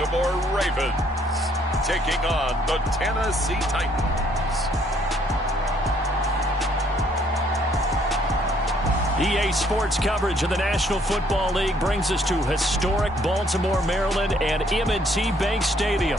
Baltimore Ravens taking on the Tennessee Titans. EA Sports coverage of the National Football League brings us to historic Baltimore, Maryland, and M&T Bank Stadium.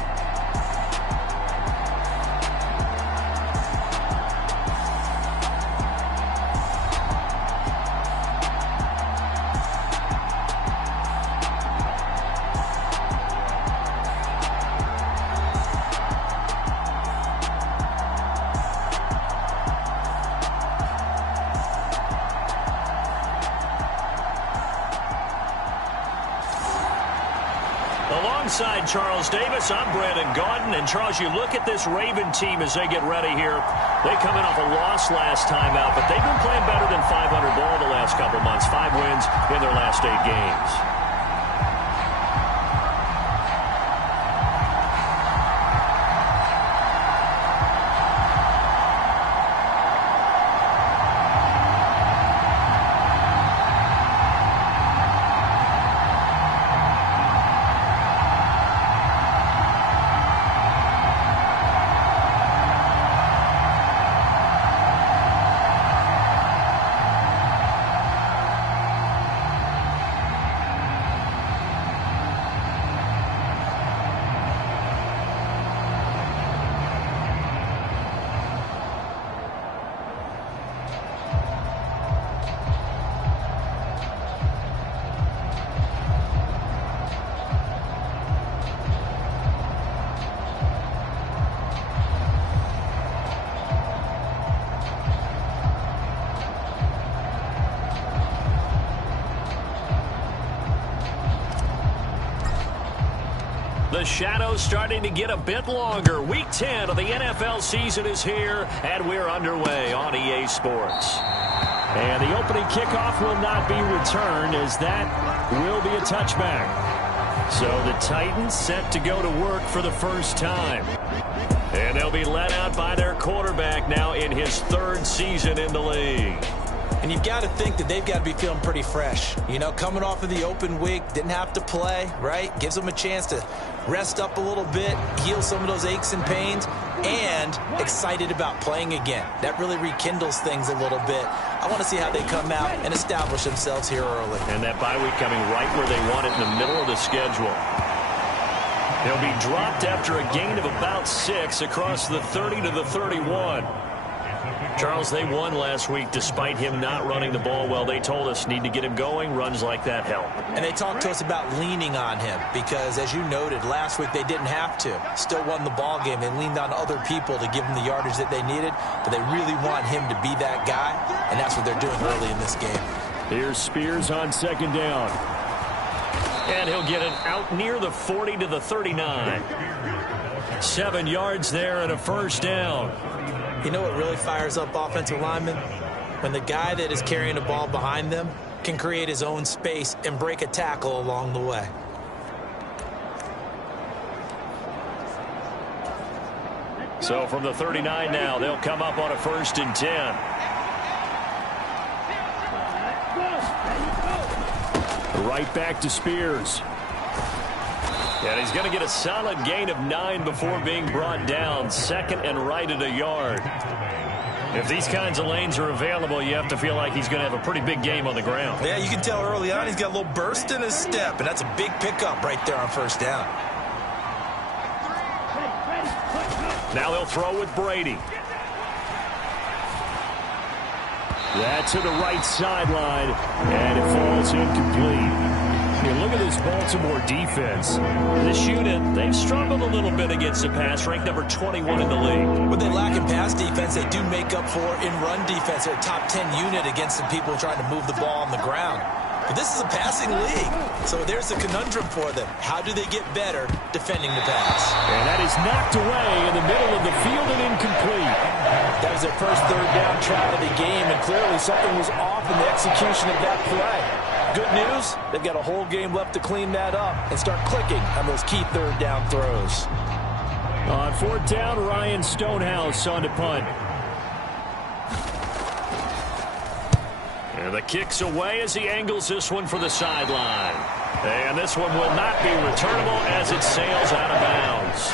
Alongside Charles Davis, I'm Brandon Gaudin. And Charles, you look at this Raven team as they get ready here. They come in off a loss last time out, but they've been playing better than 500 ball the last couple months. 5 wins in their last 8 games. The shadow's starting to get a bit longer. Week 10 of the NFL season is here, and we're underway on EA Sports. And the opening kickoff will not be returned, as that will be a touchback. So the Titans set to go to work for the first time. And they'll be led out by their quarterback now in his 3rd season in the league. And you've got to think that they've got to be feeling pretty fresh. You know, coming off of the open week, didn't have to play, right? Gives them a chance to rest up a little bit, heal some of those aches and pains, and excited about playing again. That really rekindles things a little bit. I want to see how they come out and establish themselves here early. And that bye week coming right where they want it, in the middle of the schedule. They'll be dropped after a gain of about 6 across the 30 to the 31. Charles, they won last week despite him not running the ball well. They told us need to get him going. Runs like that help. And they talked to us about leaning on him because, as you noted, last week they didn't have to. Still won the ball game. They leaned on other people to give them the yardage that they needed, but they really want him to be that guy, and that's what they're doing early in this game. Here's Spears on 2nd down. And he'll get it out near the 40 to the 39. 7 yards there and a first down. You know what really fires up offensive linemen? When the guy that is carrying the ball behind them can create his own space and break a tackle along the way. So from the 39 now, they'll come up on a 1st and 10. Right back to Spears. And he's going to get a solid gain of 9 before being brought down. 2nd and right at a yard. If these kinds of lanes are available, you have to feel like he's going to have a pretty big game on the ground. Yeah, you can tell early on he's got a little burst in his step, and that's a big pickup right there on 1st down. Now they'll throw with Brady. That's to the right sideline, and it falls incomplete. You look at this Baltimore defense. This unit, they've struggled a little bit against the pass, ranked number 21 in the league. What they lack in pass defense, they do make up for in run defense. They're a top 10 unit against some people trying to move the ball on the ground. But this is a passing league, so there's a conundrum for them. How do they get better defending the pass? And that is knocked away in the middle of the field and incomplete. That was their first 3rd down try of the game, and clearly something was off in the execution of that play. Good news, they've got a whole game left to clean that up and start clicking on those key 3rd down throws. On 4th down, Ryan Stonehouse on to punt. And the kick's away as he angles this one for the sideline. And this one will not be returnable as it sails out of bounds.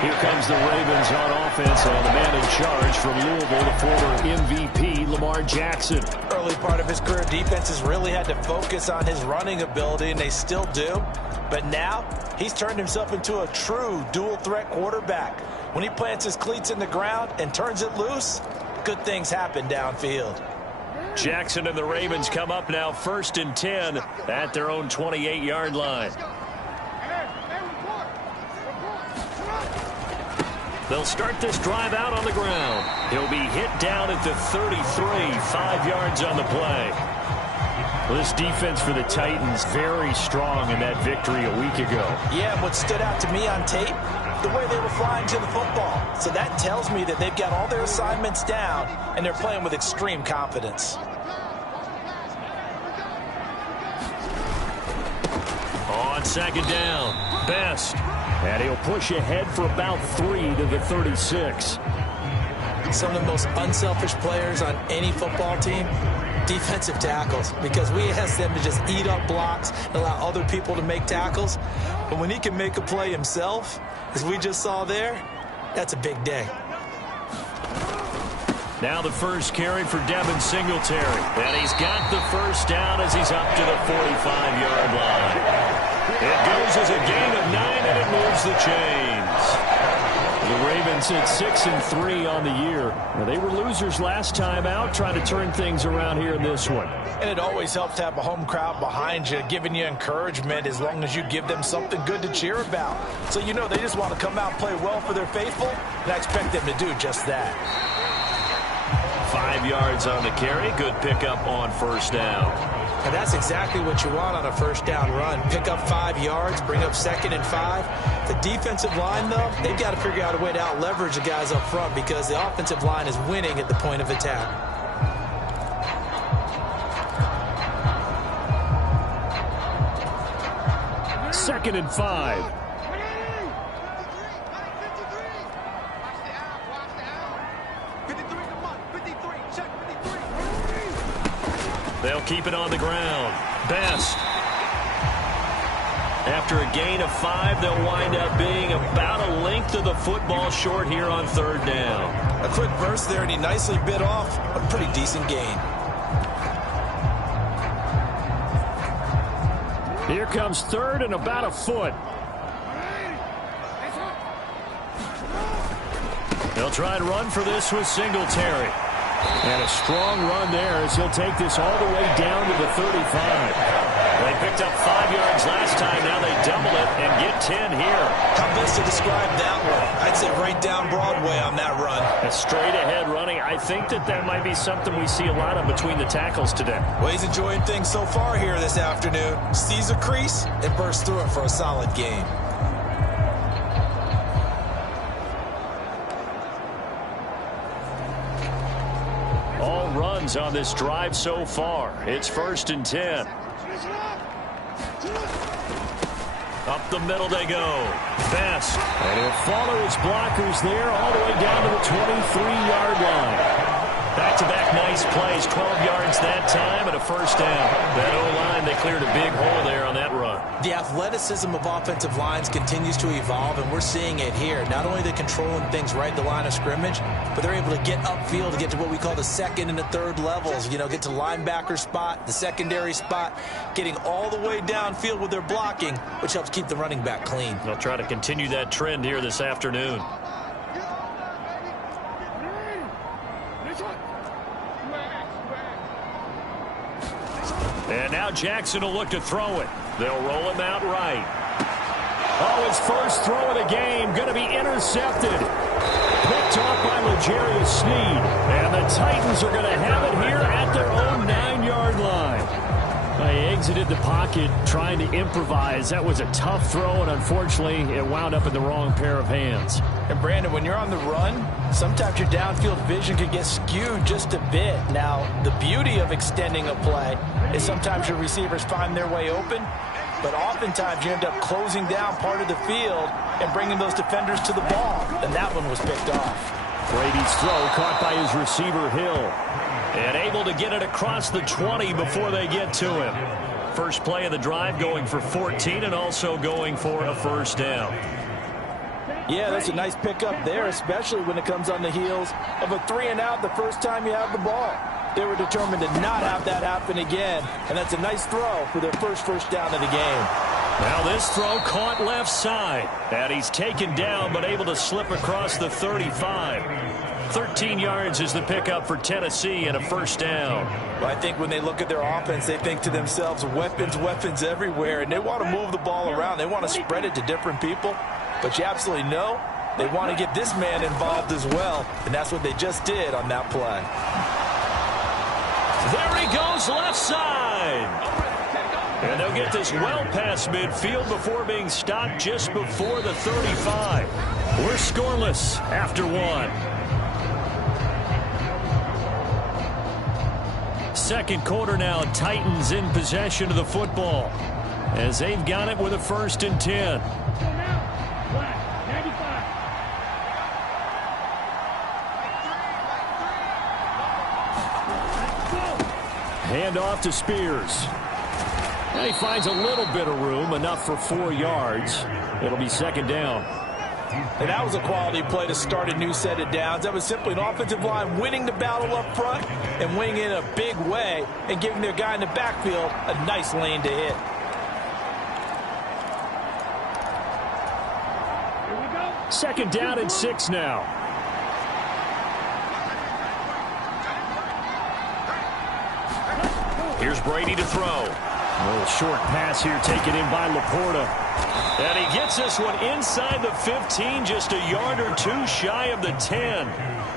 Here comes the Ravens on offense, and the man in charge from Louisville, the former MVP, Lamar Jackson. Early part of his career, defenses really had to focus on his running ability, and they still do. But now, he's turned himself into a true dual-threat quarterback. When he plants his cleats in the ground and turns it loose, good things happen downfield. Jackson and the Ravens come up now 1st and 10 at their own 28-yard line. They'll start this drive out on the ground. He'll be hit down at the 33, 5 yards on the play. Well, this defense for the Titans very strong in that victory a week ago. Yeah, and what stood out to me on tape, the way they were flying to the football. So that tells me that they've got all their assignments down, and they're playing with extreme confidence. On 2nd down, Best. And he'll push ahead for about 3 to the 36. Some of the most unselfish players on any football team, defensive tackles, because we ask them to just eat up blocks and allow other people to make tackles. But when he can make a play himself, as we just saw there, that's a big day. Now the first carry for Devin Singletary. And he's got the first down as he's up to the 45-yard line. It goes as a gain of 9, and it moves the chains. The Ravens hit 6 and 3 on the year. Now, they were losers last time out, trying to turn things around here in this one. And it always helps to have a home crowd behind you, giving you encouragement as long as you give them something good to cheer about. So you know they just want to come out and play well for their faithful, and I expect them to do just that. 5 yards on the carry. Good pickup on 1st down. And that's exactly what you want on a 1st down run. Pick up 5 yards, bring up 2nd and 5. The defensive line, though, they've got to figure out a way to out-leverage the guys up front because the offensive line is winning at the point of attack. Second and 5. They'll keep it on the ground. Best. After a gain of 5, they'll wind up being about a length of the football short here on 3rd down. A quick burst there, and he nicely bit off a pretty decent gain. Here comes 3rd and about a foot. They'll try and run for this with Singletary. And a strong run there as he'll take this all the way down to the 35. They picked up 5 yards last time. Now they double it and get 10 here. How best to describe that one? I'd say right down Broadway on that run. A straight ahead running. I think that might be something we see a lot of between the tackles today. Well, he's enjoying things so far here this afternoon. Sees a crease and bursts through it for a solid gain. Runs on this drive so far. It's 1st and 10. Up the middle they go. Best. And he'll follow his blockers there all the way down to the 23-yard line. Back-to-back nice plays. 12 yards that time and a 1st down. That O-line, they cleared a big hole there on that run. The athleticism of offensive lines continues to evolve, and we're seeing it here. Not only are they controlling things right at the line of scrimmage, but they're able to get upfield to get to what we call the 2nd and the 3rd levels. You know, get to linebacker spot, the secondary spot, getting all the way downfield with their blocking, which helps keep the running back clean. They'll try to continue that trend here this afternoon. And now Jackson will look to throw it. They'll roll him out right. Oh, his first throw of the game going to be intercepted. Picked off by L'Jarius Sneed. And the Titans are going to have it here at their own 9-yard line. He exited the pocket trying to improvise. That was a tough throw, and unfortunately, it wound up in the wrong pair of hands. And Brandon, when you're on the run, sometimes your downfield vision can get skewed just a bit. Now, the beauty of extending a play is sometimes your receivers find their way open, but oftentimes you end up closing down part of the field and bringing those defenders to the ball, and that one was picked off. Brady's throw caught by his receiver, Hill. And able to get it across the 20 before they get to him. First play of the drive going for 14 and also going for a first down. Yeah, that's a nice pickup there, especially when it comes on the heels of a 3-and-out the first time you have the ball. They were determined to not have that happen again, and that's a nice throw for their first down of the game. Now this throw caught left side, and he's taken down but able to slip across the 35. 13 yards is the pickup for Tennessee and a first down. Well, I think when they look at their offense, they think to themselves, weapons everywhere, and they want to move the ball around. They want to spread it to different people, but you absolutely know they want to get this man involved as well, and that's what they just did on that play. There he goes left side. And they'll get this well past midfield before being stopped just before the 35. We're scoreless after one. Second quarter now, Titans in possession of the football as they've got it with a 1st and 10. Hand off to Spears. And he finds a little bit of room, enough for 4 yards. It'll be second down. And that was a quality play to start a new set of downs. That was simply an offensive line winning the battle up front and winning in a big way and giving their guy in the backfield a nice lane to hit. Second down and 6 now. Here's Brady to throw. A little short pass here taken in by Laporta. And he gets this one inside the 15, just a yard or two shy of the 10.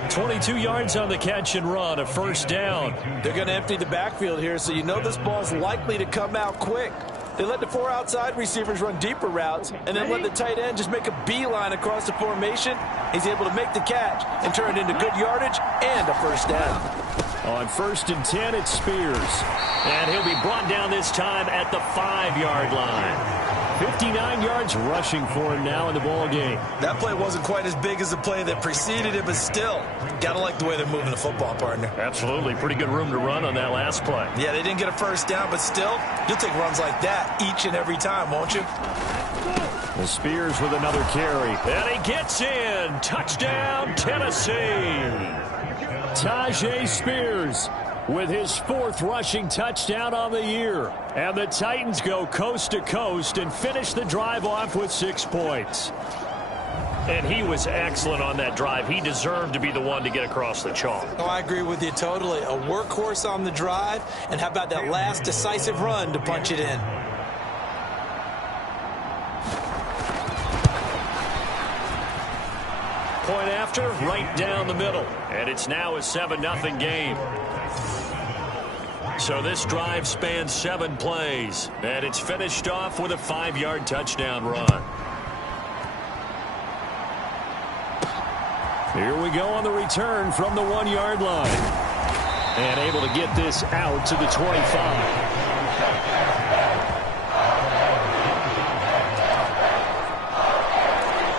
22 yards on the catch and run, a first down. They're going to empty the backfield here, so you know this ball's likely to come out quick. They let the 4 outside receivers run deeper routes and then let the tight end just make a beeline across the formation. He's able to make the catch and turn it into good yardage and a first down. On 1st and 10, it's Spears. And he'll be brought down this time at the 5-yard line. 59 yards rushing for him now in the ball game. That play wasn't quite as big as the play that preceded it, but still, gotta like the way they're moving the football, partner. Absolutely. Pretty good room to run on that last play. Yeah, they didn't get a first down, but still, you'll take runs like that each and every time, won't you? The Spears with another carry. And he gets in. Touchdown, Tennessee. Tajay Spears with his 4th rushing touchdown on the year. And the Titans go coast to coast and finish the drive off with 6 points. And he was excellent on that drive. He deserved to be the one to get across the chalk. Oh, I agree with you totally. A workhorse on the drive, and how about that last decisive run to punch it in? Point after, right down the middle. And it's now a 7-0 game. So this drive spans 7 plays. And it's finished off with a 5-yard touchdown run. Here we go on the return from the 1-yard line. And able to get this out to the 25.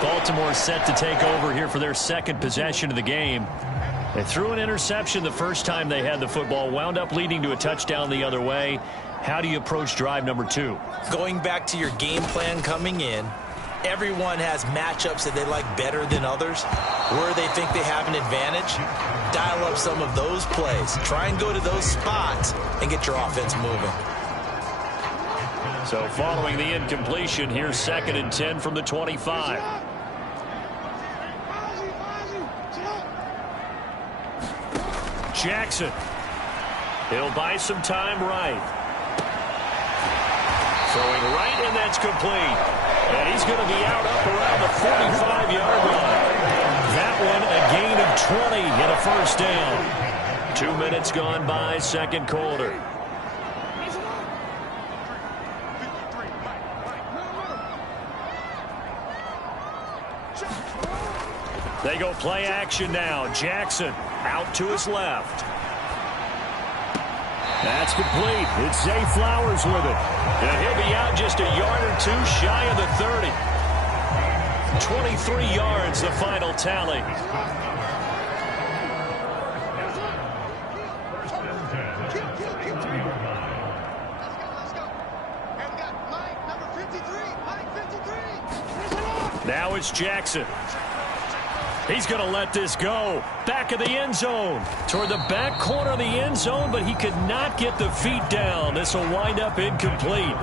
Baltimore set to take over here for their 2nd possession of the game. They threw an interception the first time they had the football, wound up leading to a touchdown the other way. How do you approach drive number 2? Going back to your game plan coming in, everyone has matchups that they like better than others. Where they think they have an advantage, dial up some of those plays. Try and go to those spots and get your offense moving. So following the incompletion, here's 2nd and 10 from the 25. Jackson. He'll buy some time right. Throwing right, and that's complete. And he's going to be out up around the 45-yard line. That one a gain of 20 and a first down. 2 minutes gone by, 2nd quarter. They go play action now. Jackson out to his left. That's complete. It's Zay Flowers with it. And he'll be out just a yard or 2 shy of the 30. 23 yards, the final tally. Now it's Jackson. He's going to let this go. Back of the end zone. Toward the back corner of the end zone, but he could not get the feet down. This will wind up incomplete.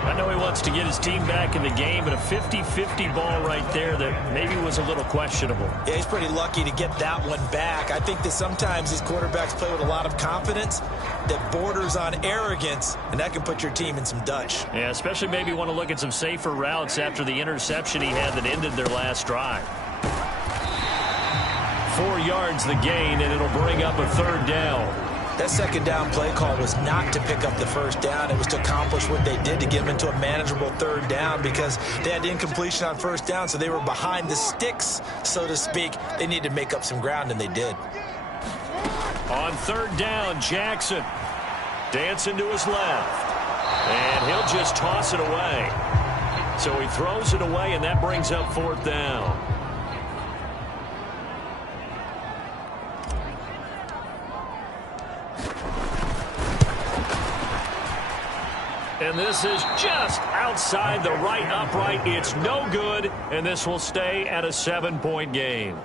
I know he wants to get his team back in the game, but a 50-50 ball right there that maybe was a little questionable. Yeah, he's pretty lucky to get that one back. I think that sometimes these quarterbacks play with a lot of confidence that borders on arrogance, and that can put your team in some Dutch. Yeah, especially maybe want to look at some safer routes after the interception he had that ended their last drive. 4 yards the gain, and it'll bring up a third down. That second down play call was not to pick up the first down. It was to accomplish what they did, to get them into a manageable third down, because they had incompletion on first down, so they were behind the sticks, so to speak. They needed to make up some ground, and they did. On third down, Jackson dancing to his left, and he'll just toss it away. So he throws it away, and that brings up fourth down. And this is just outside the right upright. It's no good, and this will stay at a 7-point game.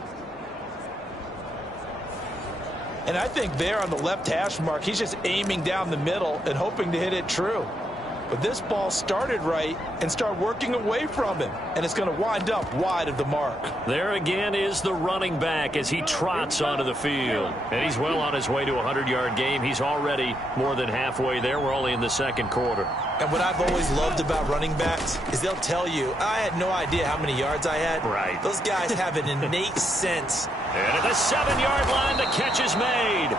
And I think there on the left hash mark, he's just aiming down the middle and hoping to hit it true. But this ball started right and started working away from him, and it's going to wind up wide of the mark. There again is the running back as he trots onto the field. And he's well on his way to a 100-yard game. He's already more than halfway there. We're only in the second quarter. And what I've always loved about running backs is they'll tell you, I had no idea how many yards I had. Right. Those guys have an innate sense. And at the 7-yard line, the catch is made.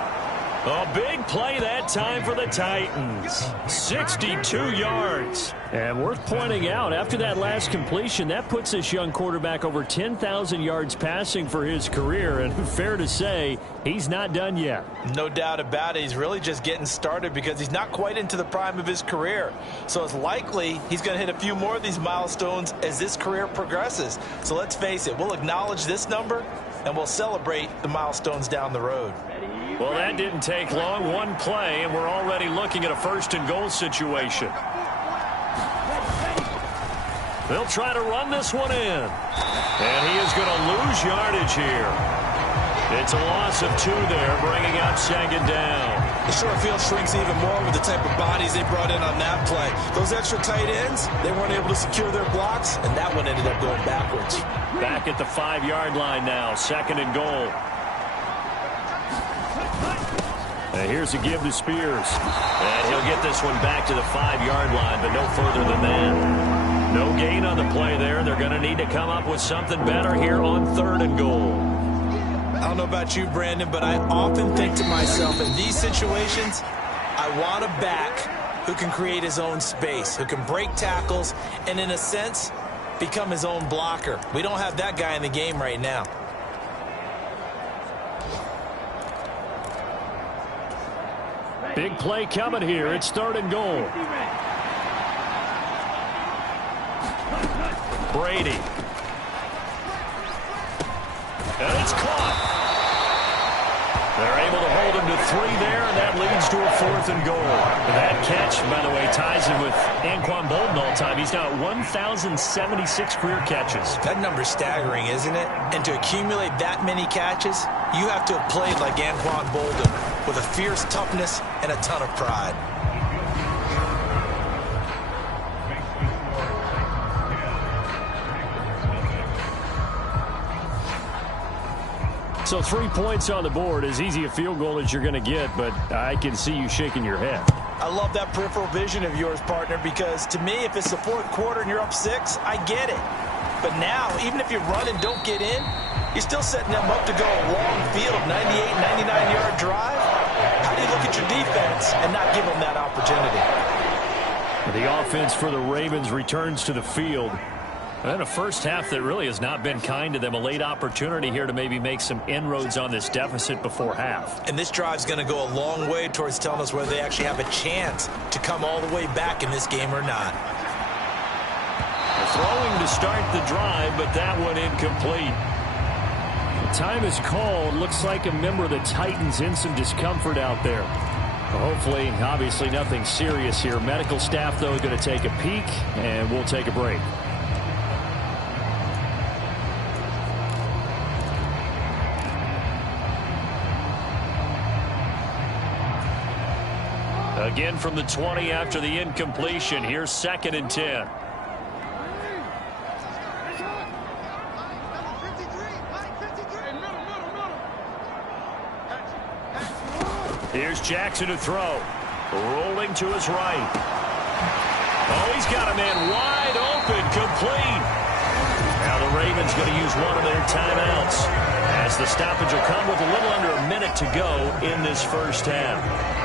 A big play that time for the Titans. 62 yards. And worth pointing out, after that last completion, that puts this young quarterback over 10,000 yards passing for his career. And fair to say, he's not done yet. No doubt about it. He's really just getting started because he's not quite into the prime of his career. So it's likely he's going to hit a few more of these milestones as this career progresses. So let's face it, we'll acknowledge this number and we'll celebrate the milestones down the road. Well, that didn't take long. One play, and we're already looking at a first-and-goal situation. They'll try to run this one in. And he is going to lose yardage here. It's a loss of 2 there, bringing up second down. The short field shrinks even more with the type of bodies they brought in on that play. Those extra tight ends, they weren't able to secure their blocks, and that one ended up going backwards. Back at the 5-yard line now, second and goal. And here's a give to Spears. And he'll get this one back to the 5-yard line, but no further than that. No gain on the play there. They're going to need to come up with something better here on third and goal. I don't know about you, Brandon, but I often think to myself, in these situations, I want a back who can create his own space, who can break tackles, and in a sense, become his own blocker. We don't have that guy in the game right now. Big play coming here. It's third and goal. Brady. And it's caught. They're able to hold him to 3 there, and that leads to a fourth and goal. That catch, by the way, ties him with Anquan Bolden all time. He's now at 1,076 career catches. That number's staggering, isn't it? And to accumulate that many catches, you have to have played like Anquan Bolden, with a fierce toughness and a ton of pride. So 3 points on the board, as easy a field goal as you're going to get, but I can see you shaking your head. I love that peripheral vision of yours, partner, because to me, if it's the fourth quarter and you're up 6, I get it. But now, even if you run and don't get in, you're still setting them up to go a long field, 98, 99-yard drive. How do you look at your defense and not give them that opportunity? The offense for the Ravens returns to the field. And a first half that really has not been kind to them. A late opportunity here to maybe make some inroads on this deficit before half. And this drive's going to go a long way towards telling us whether they actually have a chance to come all the way back in this game or not. Throwing to start the drive, but that one incomplete. The time is called. Looks like a member of the Titans in some discomfort out there. Hopefully, obviously nothing serious here. Medical staff, though, going to take a peek, and we'll take a break. Again from the 20 after the incompletion. Here's 2nd and 10. Here's Jackson to throw. Rolling to his right. Oh, he's got a man wide open, complete. Now the Ravens going to use one of their timeouts, as the stoppage will come with a little under a minute to go in this first half.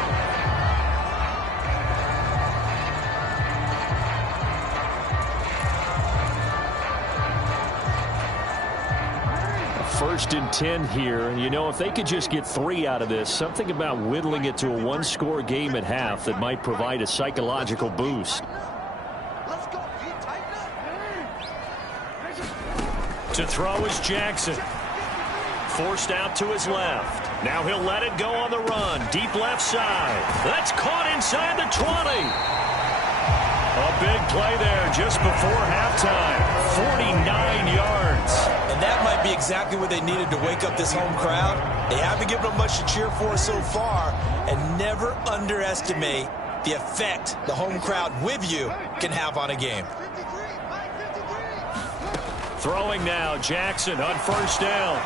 First and 10 here. And, you know, if they could just get 3 out of this, something about whittling it to a one-score game at half that might provide a psychological boost. To throw is Jackson. Forced out to his left. Now he'll let it go on the run. Deep left side. That's caught inside the 20. A big play there just before halftime. 49 yards. And that might be exactly what they needed to wake up this home crowd. They haven't given them much to cheer for so far. And never underestimate the effect the home crowd with you can have on a game. Throwing now, Jackson on first down.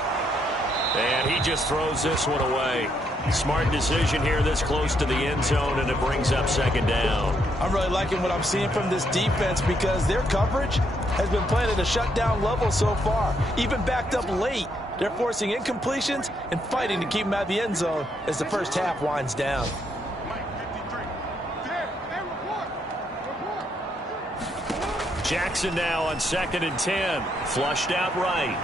And he just throws this one away. Smart decision here this close to the end zone, and it brings up 2nd down. I'm really liking what I'm seeing from this defense because their coverage has been playing at a shutdown level so far. Even backed up late, they're forcing incompletions and fighting to keep them out of the end zone as the first half winds down. Jackson now on 2nd and 10. Flushed out right.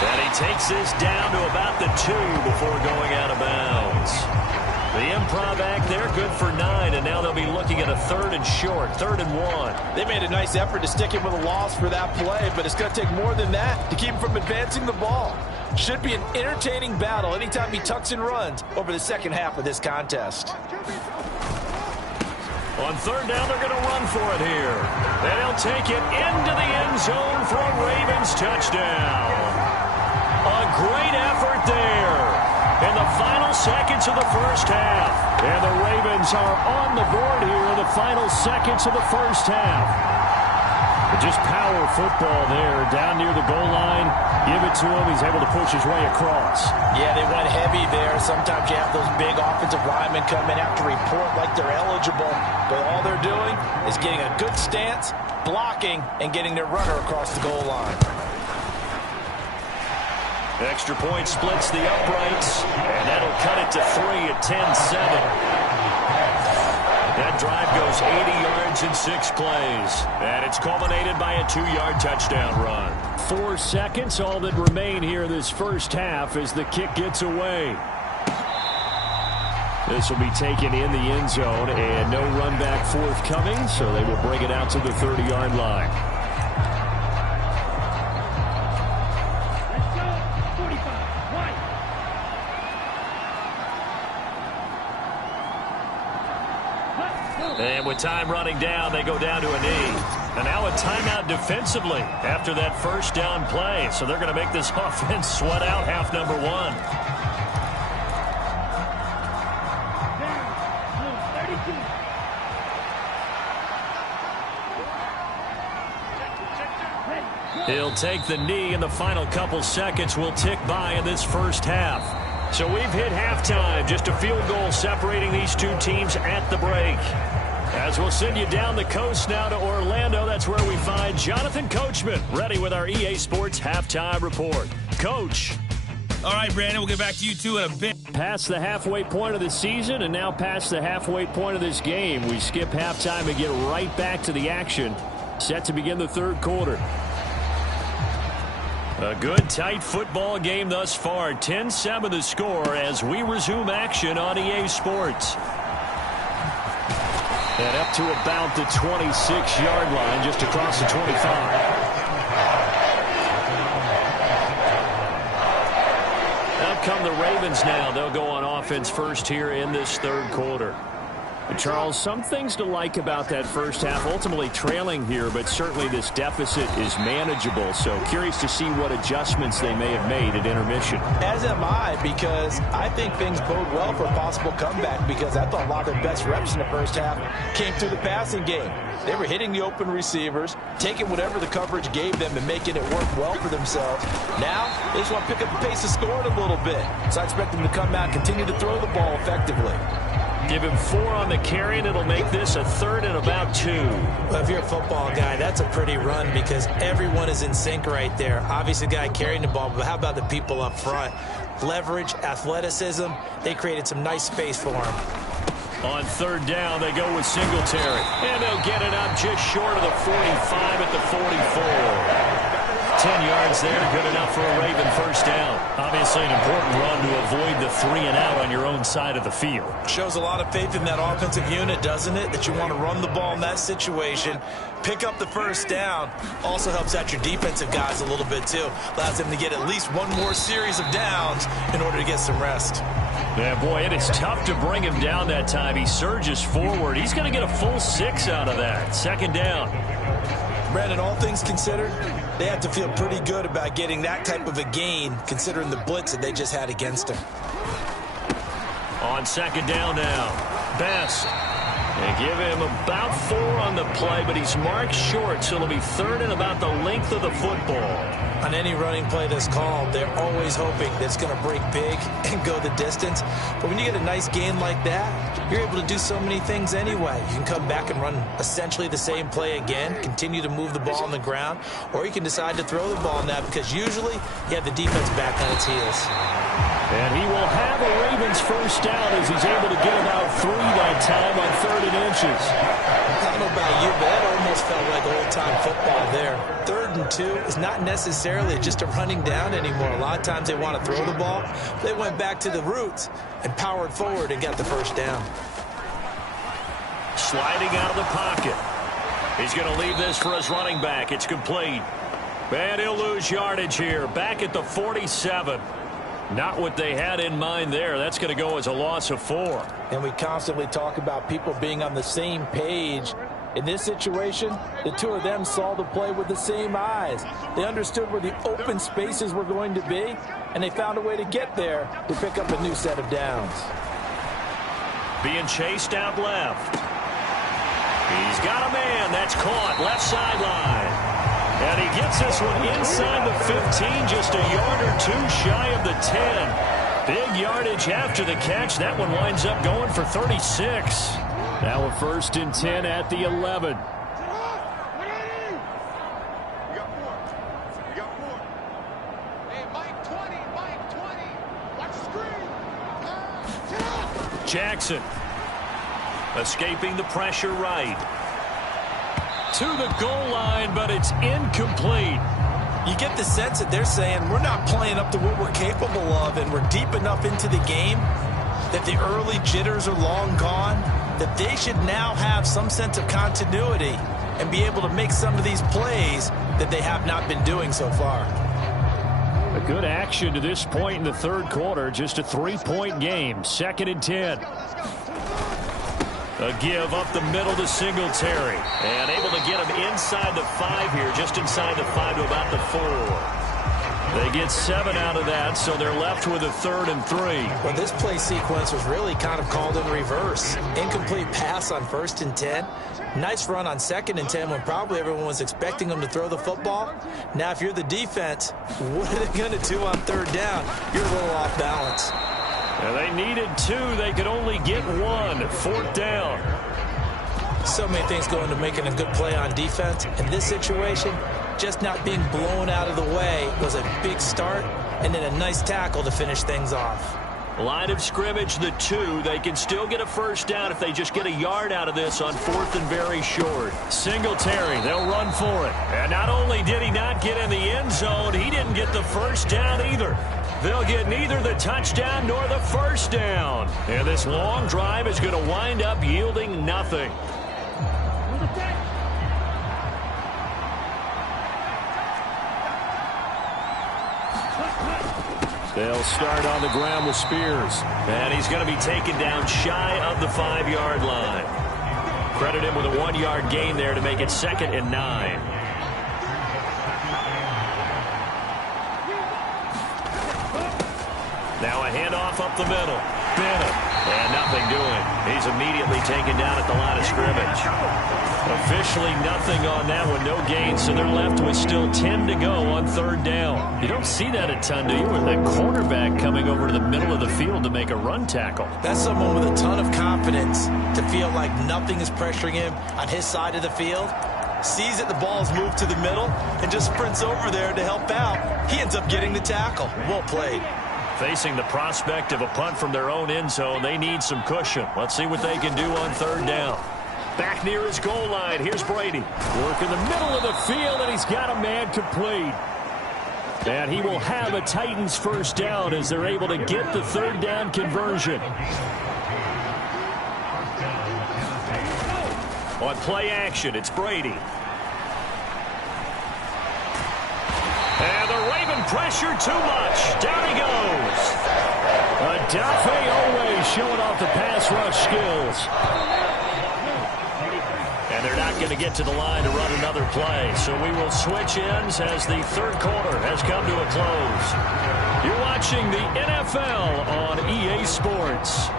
And he takes this down to about the 2 before going out of bounds. The improv act there, good for 9, and now they'll be looking at a 3rd and short, 3rd and 1. They made a nice effort to stick him with a loss for that play, but it's going to take more than that to keep him from advancing the ball. Should be an entertaining battle anytime he tucks and runs over the second half of this contest. On 3rd down, they're going to run for it here. And he'll take it into the end zone for a Ravens touchdown. A great effort there in the final seconds of the first half. And the Ravens are on the board here in the final seconds of the first half. Just power football there down near the goal line. Give it to him. He's able to push his way across. Yeah, they went heavy there. Sometimes you have those big offensive linemen come in, have to report like they're eligible. But all they're doing is getting a good stance, blocking, and getting their runner across the goal line. Extra point splits the uprights, and that'll cut it to 3 at 10-7. That drive goes 80 yards in 6 plays, and it's culminated by a 2-yard touchdown run. 4 seconds, all that remain here this first half as the kick gets away. This will be taken in the end zone, and no run back forthcoming, so they will bring it out to the 30-yard line. And with time running down, they go down to a knee. And now a timeout defensively after that first down play. So they're going to make this offense sweat out half number 1. He'll take the knee, and the final couple seconds will tick by in this first half. So we've hit halftime. Just a field goal separating these two teams at the break. As we'll send you down the coast now to Orlando, that's where we find Jonathan Coachman, ready with our EA Sports Halftime Report. Coach. All right, Brandon, we'll get back to you two in a bit. Past the halfway point of the season and now past the halfway point of this game. We skip halftime and get right back to the action. Set to begin the third quarter. A good, tight football game thus far. 10-7 the score as we resume action on EA Sports. And up to about the 26-yard line, just across the 25. Out come the Ravens now. They'll go on offense first here in this third quarter. Charles, some things to like about that first half. Ultimately trailing here, but certainly this deficit is manageable. So curious to see what adjustments they may have made at intermission. As am I, because I think things bode well for a possible comeback, because I thought a lot of their best reps in the first half came through the passing game. They were hitting the open receivers, taking whatever the coverage gave them and making it work well for themselves. Now, they just want to pick up the pace of scoring a little bit. So I expect them to come out and continue to throw the ball effectively. Give him 4 on the carry, and it'll make this a 3rd and about 2. Well, if you're a football guy, that's a pretty run because everyone is in sync right there. Obviously, the guy carrying the ball, but how about the people up front? Leverage, athleticism, they created some nice space for him. On 3rd down, they go with Singletary. And they'll get it up just short of the 45 at the 44. 10 yards there, good enough for a Raven first down. Obviously an important run to avoid the 3 and out on your own side of the field. Shows a lot of faith in that offensive unit, doesn't it? That you want to run the ball in that situation, pick up the first down. Also helps out your defensive guys a little bit too. Allows them to get at least one more series of downs in order to get some rest. Yeah, boy, it is tough to bring him down that time. He surges forward. He's going to get a full 6 out of that. 2nd down. Brandon, all things considered, they have to feel pretty good about getting that type of a gain, considering the blitz that they just had against them. On 2nd down now, Best. They give him about 4 on the play, but he's marked short, so it'll be 3rd and about the length of the football. On any running play that's called, they're always hoping that it's going to break big and go the distance. But when you get a nice gain like that, you're able to do so many things anyway. You can come back and run essentially the same play again, continue to move the ball on the ground, or you can decide to throw the ball now because usually you have the defense back on its heels. And he will have a Ravens first down as he's able to get about 3 that time on 3rd and inches. I don't know about you, but that almost felt like old-time football there. 3rd and 2 is not necessarily just a running down anymore. A lot of times they want to throw the ball. They went back to the roots and powered forward and got the first down. Sliding out of the pocket. He's going to leave this for his running back. It's complete. And he'll lose yardage here. Back at the 47. Not what they had in mind there. That's going to go as a loss of 4. And we constantly talk about people being on the same page. In this situation, the two of them saw the play with the same eyes. They understood where the open spaces were going to be, and they found a way to get there to pick up a new set of downs. Being chased out left. He's got a man. That's caught. Left sideline. And he gets this one inside the 15, just a yard or 2 shy of the 10. Big yardage after the catch. That one winds up going for 36. Now a 1st and 10 at the 11. Jackson escaping the pressure right. To the goal line, but it's incomplete. You get the sense that they're saying we're not playing up to what we're capable of, and we're deep enough into the game that the early jitters are long gone, that they should now have some sense of continuity and be able to make some of these plays that they have not been doing so far. A good action to this point in the 3rd quarter. Just a 3-point game. 2nd and 10. A give up the middle to Singletary. And able to get him inside the 5 here. Just inside the 5 to about the 4. They get 7 out of that, so they're left with a 3rd and 3. Well, this play sequence was really kind of called in reverse. Incomplete pass on 1st and 10. Nice run on 2nd and 10 when probably everyone was expecting them to throw the football. Now, if you're the defense, what are they going to do on 3rd down? You're a little off balance. And they needed 2. They could only get 1. 4th down. So many things go into making a good play on defense. In this situation, just not being blown out of the way was a big start, and then a nice tackle to finish things off. Line of scrimmage, the 2. They can still get a first down if they just get a yard out of this on 4th and very short. Singletary, they'll run for it. And not only did he not get in the end zone, he didn't get the first down either. They'll get neither the touchdown nor the first down. And this long drive is going to wind up yielding nothing. They'll start on the ground with Spears. And he's going to be taken down shy of the 5-yard line. Credit him with a 1-yard gain there to make it 2nd and 9. Now a handoff up the middle. Bennett. And nothing doing. He's immediately taken down at the line of scrimmage. Officially nothing on that one. No gain, so they're left with still 10 to go on 3rd down. You don't see that a ton, do you? With the cornerback coming over to the middle of the field to make a run tackle. That's someone with a ton of confidence to feel like nothing is pressuring him on his side of the field. Sees that the ball's moved to the middle and just sprints over there to help out. He ends up getting the tackle. Well played. Facing the prospect of a punt from their own end zone, they need some cushion. Let's see what they can do on 3rd down. Back near his goal line, here's Brady. Work in the middle of the field, and he's got a man complete. And he will have a Titans 1st down as they're able to get the 3rd down conversion. On play action, it's Brady. And the Raven pressure too much. Down he goes. Adafe always showing off the pass rush skills. And they're not going to get to the line to run another play. So we will switch ends as the 3rd quarter has come to a close. You're watching the NFL on EA Sports.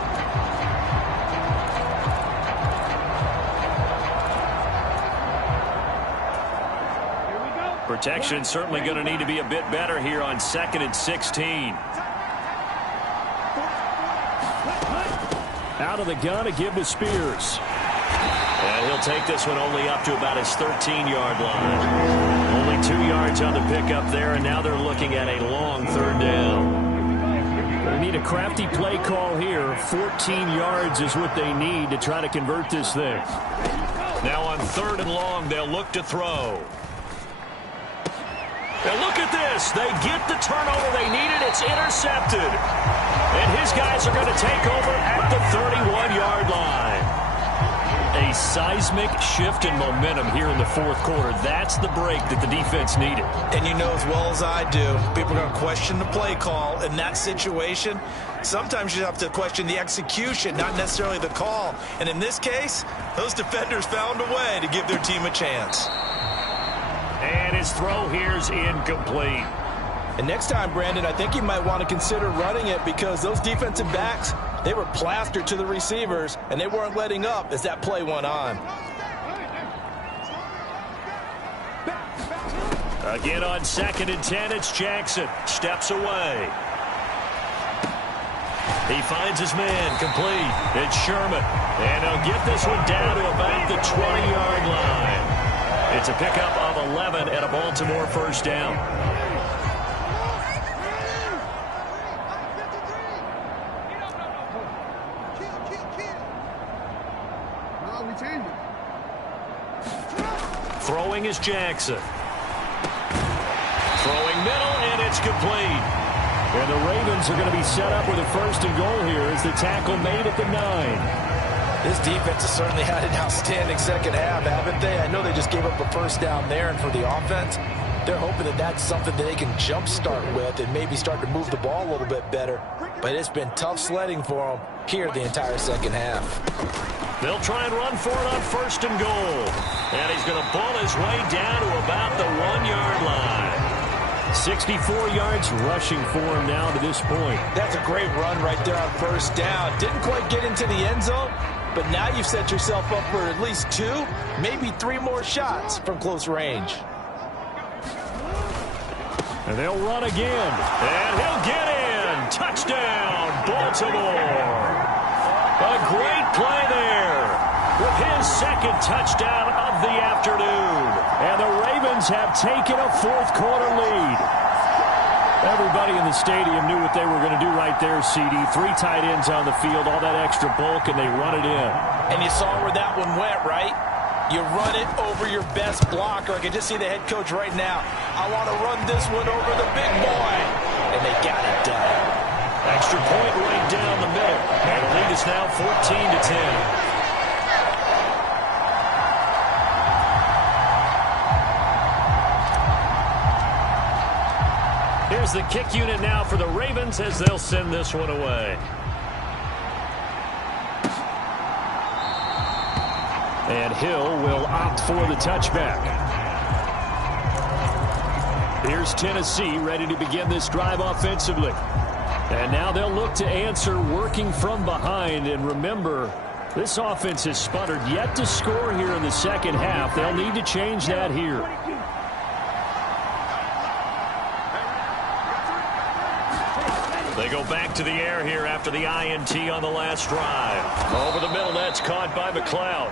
Protection certainly going to need to be a bit better here on 2nd and 16. Out of the gun to give to Spears. And he'll take this one only up to about his 13-yard line. Only 2 yards on the pickup there, and now they're looking at a long 3rd down. They need a crafty play call here. 14 yards is what they need to try to convert this thing. Now on 3rd and long, they'll look to throw. Now look at this. They get the turnover they needed. It's intercepted. And his guys are going to take over at the 31-yard line. A seismic shift in momentum here in the 4th quarter. That's the break that the defense needed. And you know as well as I do, people are going to question the play call in that situation. Sometimes you have to question the execution, not necessarily the call. And in this case, those defenders found a way to give their team a chance. And his throw here's incomplete. And next time, Brandon, I think you might want to consider running it because those defensive backs, they were plastered to the receivers, and they weren't letting up as that play went on. Again on 2nd and 10, it's Jackson. Steps away. He finds his man complete. It's Sherman. And he'll get this one down to about the 20-yard line. It's a pickup of 11 and a Baltimore 1st down. Throwing is Jackson. Throwing middle, and it's complete. And the Ravens are going to be set up with a 1st and goal here as the tackle made at the 9. This defense has certainly had an outstanding 2nd half, haven't they? I know they just gave up a 1st down there, and for the offense, they're hoping that that's something that they can jumpstart with and maybe start to move the ball a little bit better. But it's been tough sledding for them here the entire 2nd half. They'll try and run for it on 1st and goal. And he's going to pull his way down to about the 1-yard line. 64 yards rushing for him now to this point. That's a great run right there on 1st down. Didn't quite get into the end zone, but now you've set yourself up for at least 2, maybe 3 more shots from close range. And they'll run again. And he'll get in. Touchdown, Baltimore. A great play there with his 2nd touchdown of the afternoon. And the Ravens have taken a 4th quarter lead. Everybody in the stadium knew what they were going to do right there, CD. 3 tight ends on the field, all that extra bulk, and they run it in. And you saw where that one went, right? You run it over your best blocker. I can just see the head coach right now. I want to run this one over the big boy. And they got it done. Extra point right down the middle. And the lead is now 14-10. Here's is the kick unit now for the Ravens as they'll send this one away. And Hill will opt for the touchback. Here's Tennessee ready to begin this drive offensively. And now they'll look to answer working from behind. And remember, this offense has sputtered yet to score here in the second half. They'll need to change that here. They go back to the air here after the INT on the last drive. Over the middle, that's caught by McLeod.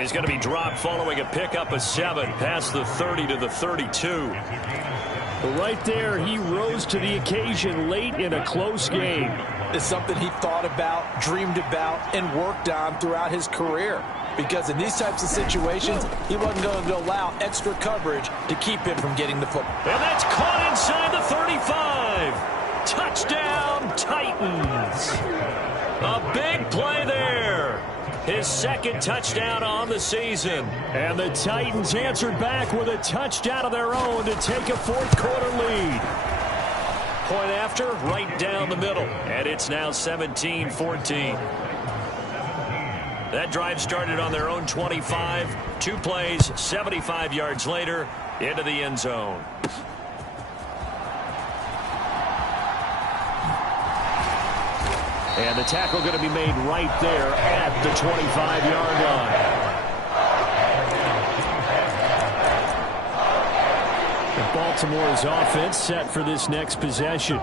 He's going to be dropped following a pickup of 7 past the 30 to the 32. But right there, he rose to the occasion late in a close game. It's something he thought about, dreamed about, and worked on throughout his career. Because in these types of situations, he wasn't going to allow extra coverage to keep him from getting the football. And that's caught inside the 35. Touchdown, Titans. A big play there. His second touchdown on the season. And the Titans answered back with a touchdown of their own to take a fourth-quarter lead. Point after, right down the middle. And it's now 17-14. That drive started on their own 25. 2 plays, 75 yards later, into the end zone. And the tackle going to be made right there at the 25-yard line. Baltimore's offense set for this next possession.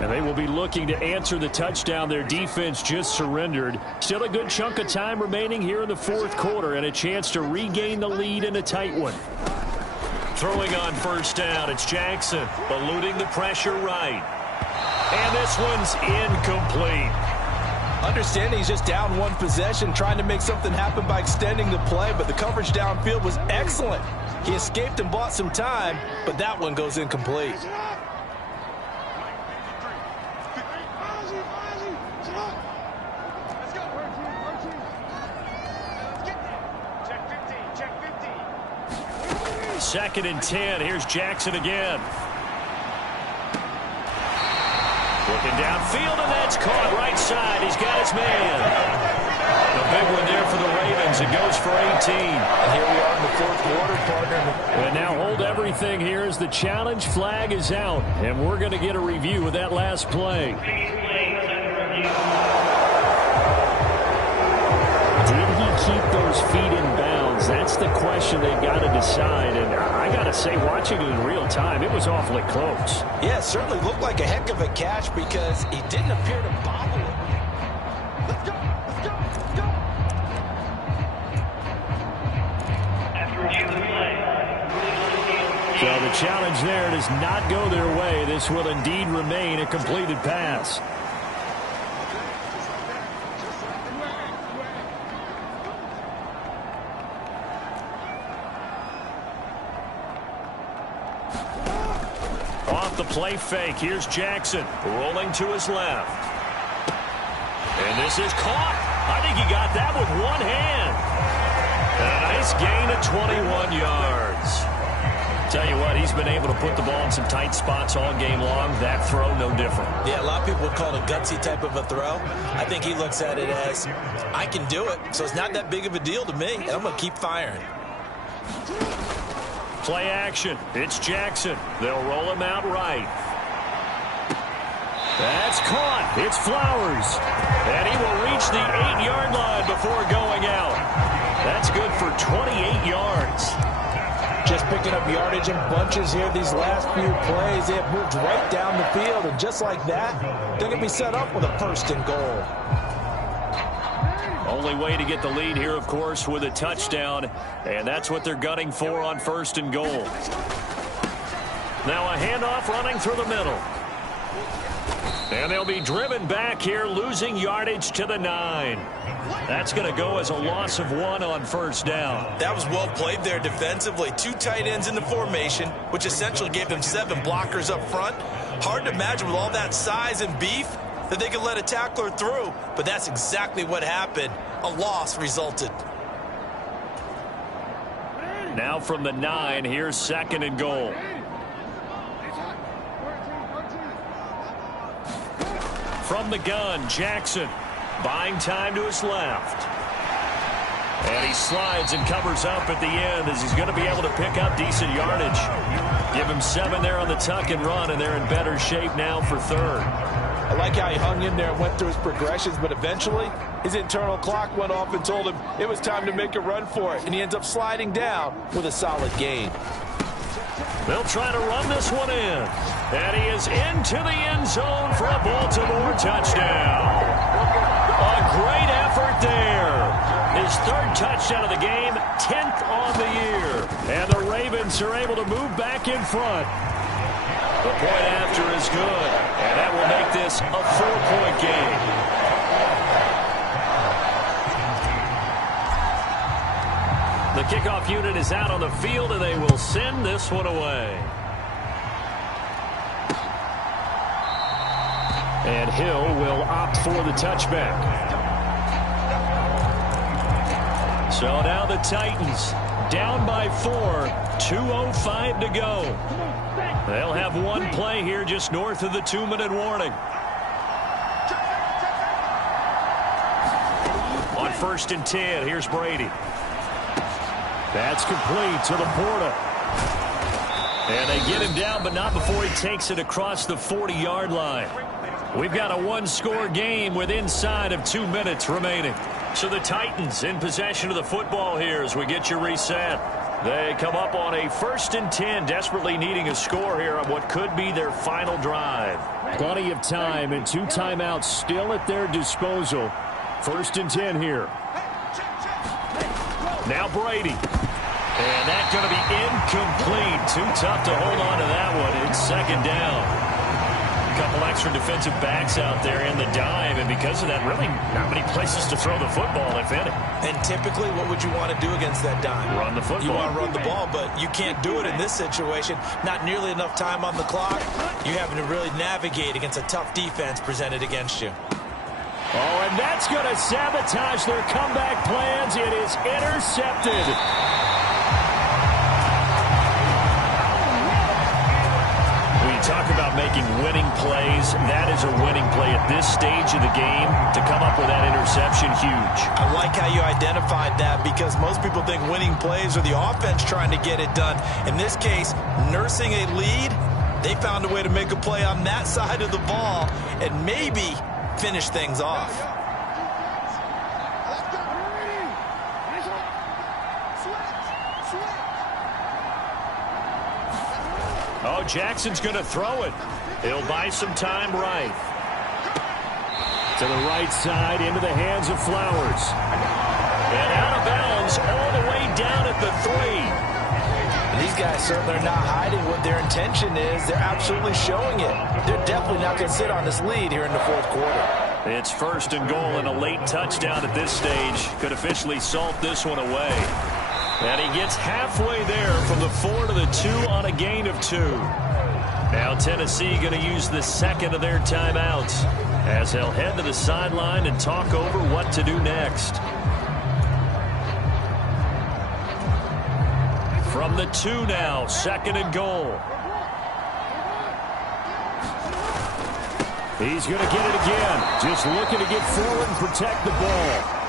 And they will be looking to answer the touchdown their defense just surrendered. Still a good chunk of time remaining here in the fourth quarter and a chance to regain the lead in a tight one. Throwing on first down, it's Jackson, eluding the pressure right. And this one's incomplete. Understanding he's just down one possession, trying to make something happen by extending the play, but the coverage downfield was excellent. He escaped and bought some time, but that one goes incomplete. Second and 10. Here's Jackson again. Looking downfield, and that's caught right side. He's got his man. A big one there for the Ravens. It goes for 18. And here we are in the fourth quarter, partner. And now hold everything here as the challenge flag is out. And we're going to get a review of that last play. Did he keep those feet in bounds? That's the question they've got to decide. And I got to say, watching it in real time, it was awfully close. Yeah, it certainly looked like a heck of a catch because he didn't appear to bobble it. Let's go, let's go, let's go. So the challenge there does not go their way. This will indeed remain a completed pass. Off the play fake, here's Jackson rolling to his left. And this is caught. I think he got that with one hand. And a nice gain of 21 yards. Tell you what, he's been able to put the ball in some tight spots all game long. That throw, no different. Yeah, a lot of people would call it a gutsy type of a throw. I think he looks at it as, I can do it, so it's not that big of a deal to me, and I'm going to keep firing. Play action. It's Jackson. They'll roll him out right. That's caught. It's Flowers. And he will reach the 8-yard line before going out. That's good for 28 yards. Just picking up yardage in bunches here these last few plays. They have moved right down the field, and just like that, they're going to be set up with a first and goal. Only way to get the lead here, of course, with a touchdown, and that's what they're gunning for on first and goal. Now a handoff running through the middle. And they'll be driven back here, losing yardage to the 9. That's going to go as a loss of 1 on first down. That was well played there defensively. 2 tight ends in the formation, which essentially gave them 7 blockers up front. Hard to imagine with all that size and beef that they could let a tackler through, but that's exactly what happened. A loss resulted. Now from the 9, here's second and goal. From the gun, Jackson buying time to his left. And he slides and covers up at the end as he's going to be able to pick up decent yardage. Give him 7 there on the tuck and run, and they're in better shape now for third. I like how he hung in there and went through his progressions, but eventually his internal clock went off and told him it was time to make a run for it, and he ends up sliding down with a solid gain. They'll try to run this one in, and he is into the end zone for a Baltimore touchdown. A great effort there. His third touchdown of the game, 10th on the year. And the Ravens are able to move back in front. The point after is good, and that will make this a 4-point game. The kickoff unit is out on the field, and they will send this one away. And Hill will opt for the touchback. So now the Titans down by 4, 2:05 to go. They'll have one play here just north of the 2-minute warning. On 1st and 10, here's Brady. That's complete to the Porta. And they get him down, but not before he takes it across the 40-yard line. We've got a one-score game with inside of 2 minutes remaining. So the Titans in possession of the football here as we get you reset. They come up on a 1st and 10, desperately needing a score here on what could be their final drive. Plenty of time and 2 timeouts still at their disposal. 1st and 10 here. Now Brady. And that's going to be incomplete. Too tough to hold on to that one. It's 2nd down. A couple extra defensive backs out there in the dime, and because of that, really not many places to throw the football, if any. And typically, what would you want to do against that dime? Run the football. You want to run the ball, but you can't do it in this situation. Not nearly enough time on the clock. You're having to really navigate against a tough defense presented against you. Oh, and that's going to sabotage their comeback plans. It is intercepted. Talk about making winning plays. That is a winning play at this stage of the game. To come up with that interception, huge. I like how you identified that because most people think winning plays are the offense trying to get it done. In this case, nursing a lead, they found a way to make a play on that side of the ball and maybe finish things off. Oh, Jackson's going to throw it. He'll buy some time right. To the right side, into the hands of Flowers. And out of bounds all the way down at the 3. These guys certainly are not hiding what their intention is. They're absolutely showing it. They're definitely not going to sit on this lead here in the 4th quarter. It's 1st and goal, and a late touchdown at this stage could officially salt this one away. And he gets halfway there from the 4 to the 2 on a gain of 2. Now Tennessee going to use the 2nd of their timeouts as they'll head to the sideline and talk over what to do next. From the 2 now, 2nd and goal. He's going to get it again. Just looking to get forward and protect the ball.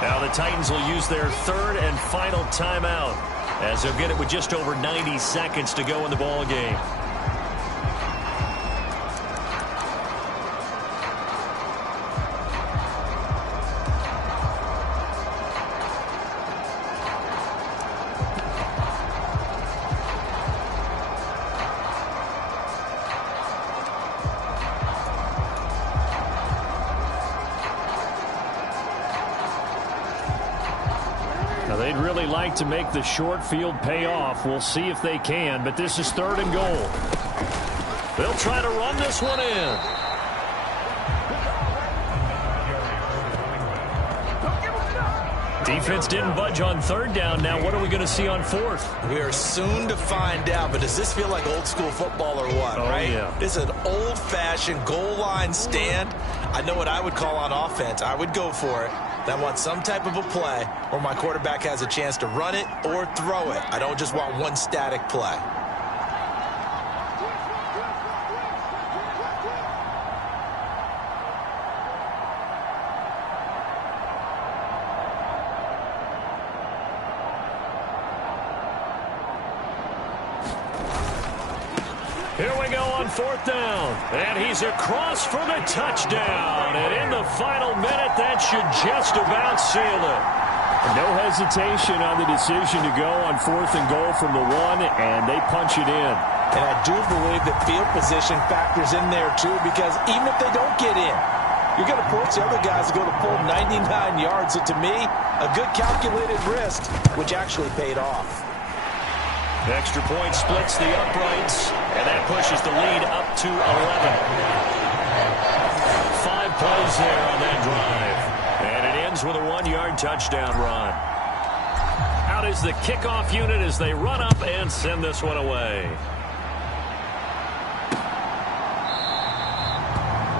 Now the Titans will use their 3rd and final timeout as they'll get it with just over 90 seconds to go in the ball game. They'd really like to make the short field pay off. We'll see if they can, but this is 3rd and goal. They'll try to run this one in. Defense didn't budge on 3rd down. Now what are we going to see on 4th? We are soon to find out, but does this feel like old school football or what, right? Yeah. This is an old-fashioned goal line stand. I know what I would call on offense. I would go for it. I want some type of a play where my quarterback has a chance to run it or throw it. I don't just want one static play. Here we go on 4th down. And he's across for the touchdown. And in the final minute, that should just about seal it. No hesitation on the decision to go on 4th and goal from the 1, and they punch it in. And I do believe that field position factors in there, too, because even if they don't get in, you're going to force the other guys to go to full 99 yards. So to me, a good calculated risk, which actually paid off. The extra point splits the uprights, and that pushes the lead up to 11. 5 plays there on that drive. And it ends with a 1-yard touchdown run. Out is the kickoff unit as they run up and send this one away.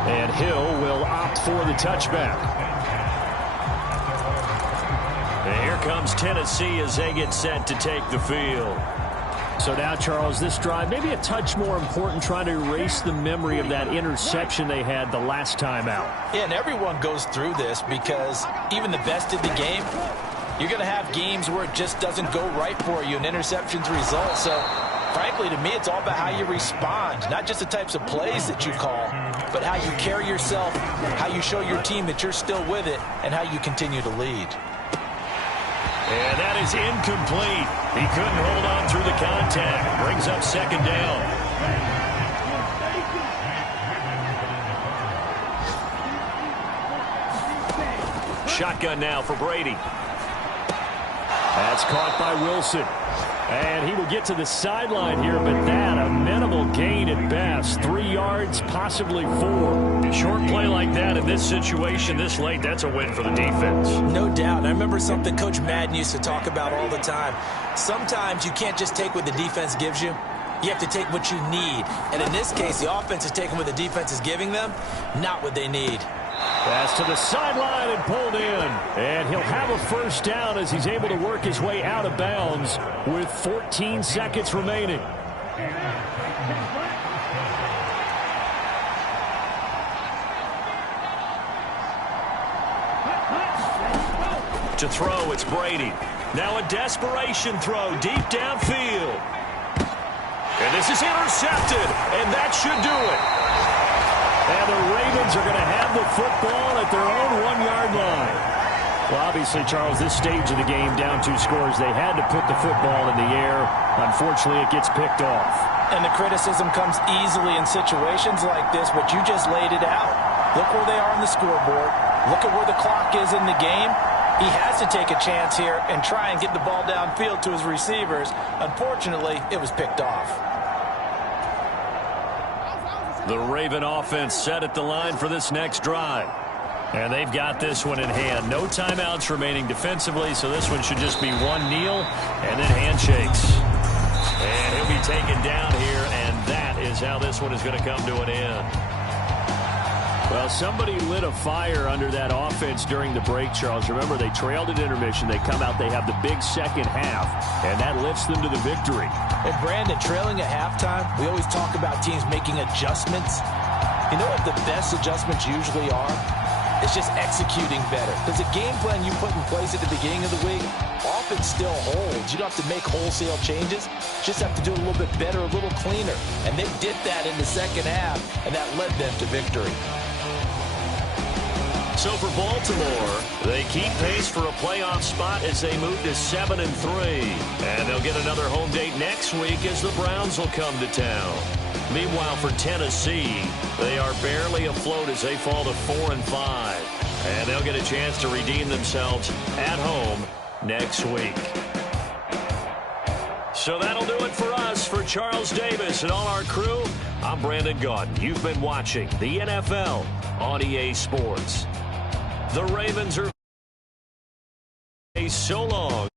And Hill will opt for the touchback. And here comes Tennessee as they get set to take the field. So now, Charles, this drive maybe a touch more important, trying to erase the memory of that interception they had the last time out. Yeah, and everyone goes through this because even the best in the game, you're going to have games where it just doesn't go right for you, and interceptions result. So, frankly, to me, it's all about how you respond, not just the types of plays that you call, but how you carry yourself, how you show your team that you're still with it, and how you continue to lead. And that is incomplete. He couldn't hold on through the contact. Brings up 2nd down. Shotgun now for Brady. That's caught by Wilson. And he will get to the sideline here, but that a minimal gain at best. 3 yards, possibly 4. A short play like that in this situation this late, that's a win for the defense. No doubt. I remember something Coach Madden used to talk about all the time. Sometimes you can't just take what the defense gives you. You have to take what you need. And in this case, the offense is taking what the defense is giving them, not what they need. Pass to the sideline and pulled in. And he'll have a 1st down as he's able to work his way out of bounds with 14 seconds remaining. To throw, it's Brady. Now a desperation throw deep downfield. And this is intercepted, and that should do it. And the Ravens are going to have the football at their own 1-yard line. Well, obviously, Charles, this stage of the game, down 2 scores, they had to put the football in the air. Unfortunately, it gets picked off. And the criticism comes easily in situations like this, but you just laid it out. Look where they are on the scoreboard. Look at where the clock is in the game. He has to take a chance here and try and get the ball downfield to his receivers. Unfortunately, it was picked off. The Raven offense set at the line for this next drive. And they've got this one in hand. No timeouts remaining defensively, so this one should just be one kneel and then handshakes. And he'll be taken down here, and that is how this one is going to come to an end. Well, somebody lit a fire under that offense during the break, Charles. Remember, they trailed at intermission. They come out, they have the big second half, and that lifts them to the victory. And Brandon, trailing at halftime, we always talk about teams making adjustments. You know what the best adjustments usually are? It's just executing better. Because the game plan you put in place at the beginning of the week often still holds. You don't have to make wholesale changes. Just have to do it a little bit better, a little cleaner. And they did that in the second half, and that led them to victory. So for Baltimore, they keep pace for a playoff spot as they move to 7-3. And they'll get another home date next week as the Browns will come to town. Meanwhile, for Tennessee, they are barely afloat as they fall to 4-5. And they'll get a chance to redeem themselves at home next week. So that'll do it for us. For Charles Davis and all our crew, I'm Brandon Gaudin. You've been watching the NFL on EA Sports. The Ravens are so long.